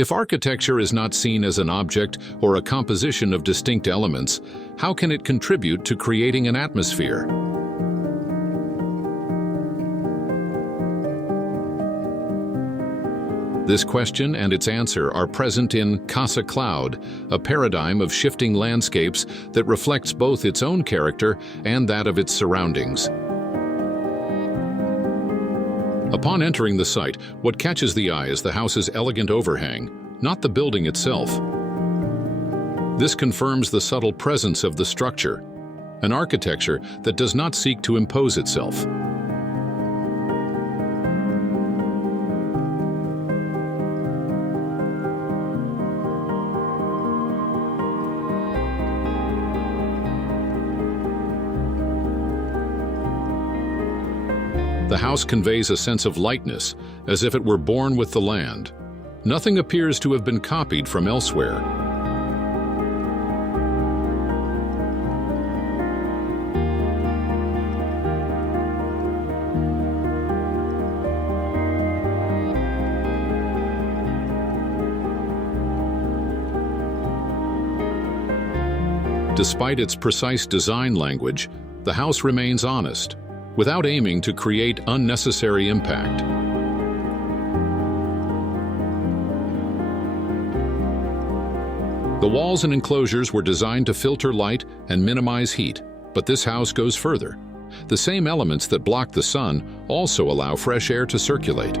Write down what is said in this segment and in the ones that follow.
If architecture is not seen as an object or a composition of distinct elements, how can it contribute to creating an atmosphere? This question and its answer are present in Casa Cloud, a paradigm of shifting landscapes that reflects both its own character and that of its surroundings. Upon entering the site, what catches the eye is the house's elegant overhang, not the building itself. This confirms the subtle presence of the structure, an architecture that does not seek to impose itself. The house conveys a sense of lightness, as if it were born with the land. Nothing appears to have been copied from elsewhere. Despite its precise design language, the house remains honest, without aiming to create unnecessary impact. The walls and enclosures were designed to filter light and minimize heat, but this house goes further. The same elements that block the sun also allow fresh air to circulate.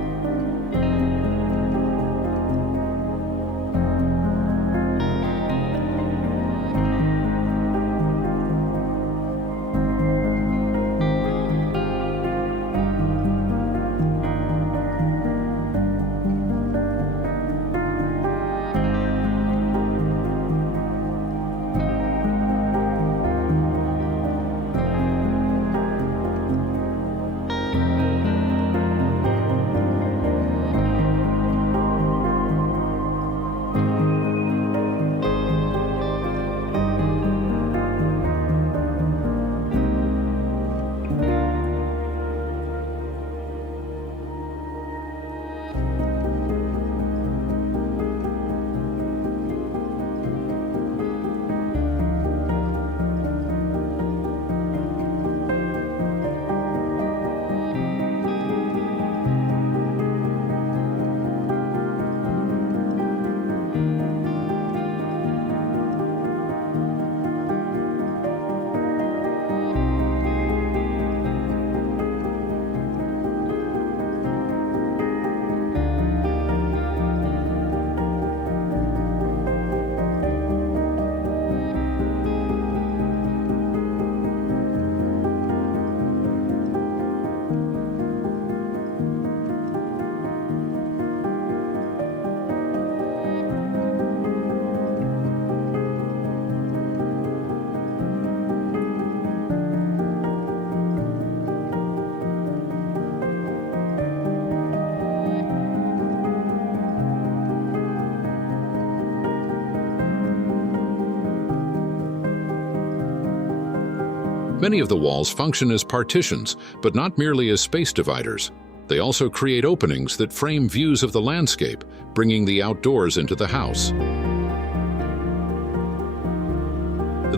Many of the walls function as partitions, but not merely as space dividers. They also create openings that frame views of the landscape, bringing the outdoors into the house.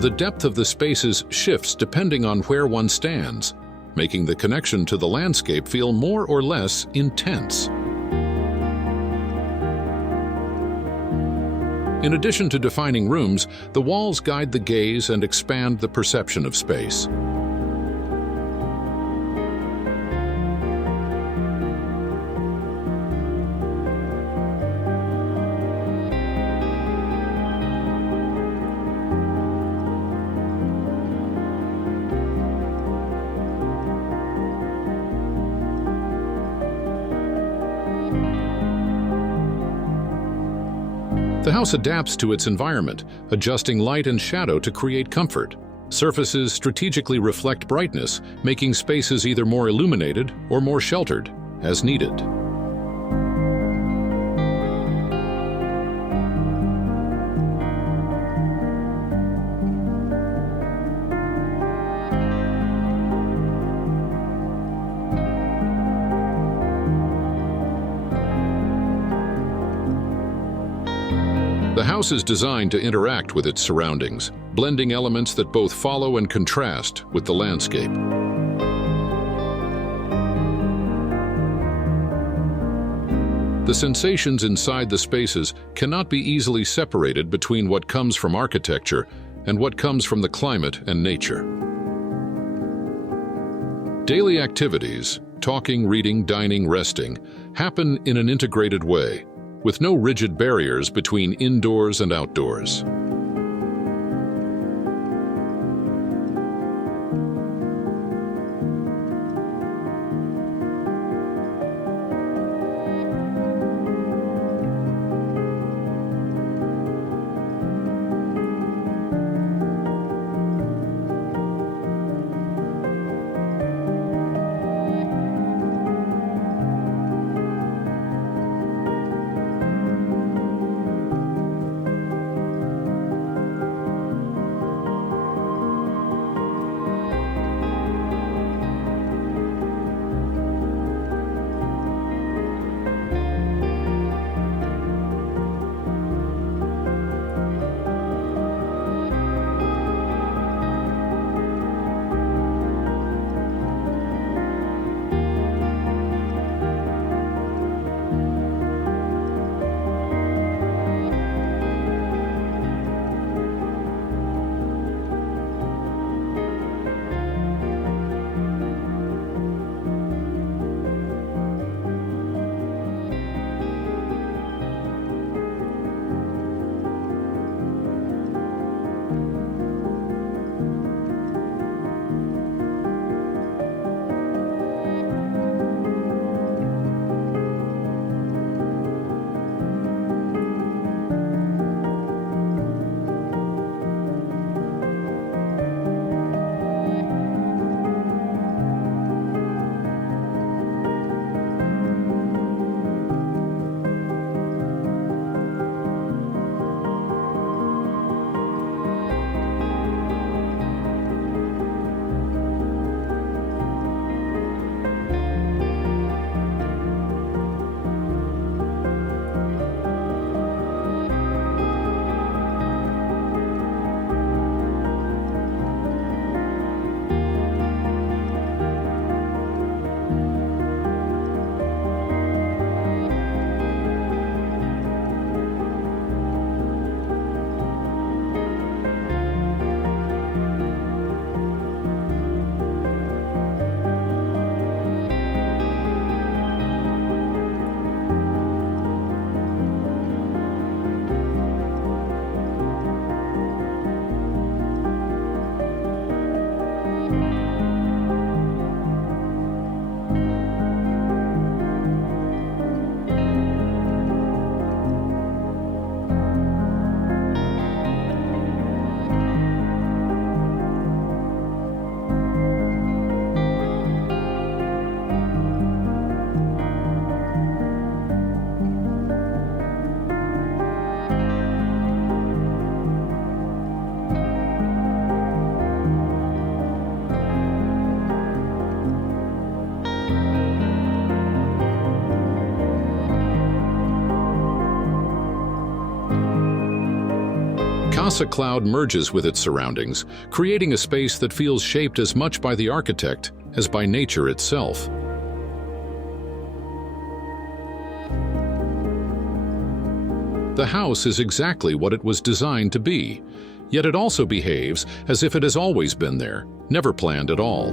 The depth of the spaces shifts depending on where one stands, making the connection to the landscape feel more or less intense. In addition to defining rooms, the walls guide the gaze and expand the perception of space. The house adapts to its environment, adjusting light and shadow to create comfort. Surfaces strategically reflect brightness, making spaces either more illuminated or more sheltered, as needed. The house is designed to interact with its surroundings, blending elements that both follow and contrast with the landscape. The sensations inside the spaces cannot be easily separated between what comes from architecture and what comes from the climate and nature. Daily activities, talking, reading, dining, resting, happen in an integrated way, with no rigid barriers between indoors and outdoors. Casa Cloud merges with its surroundings, creating a space that feels shaped as much by the architect as by nature itself. The house is exactly what it was designed to be, yet it also behaves as if it has always been there, never planned at all.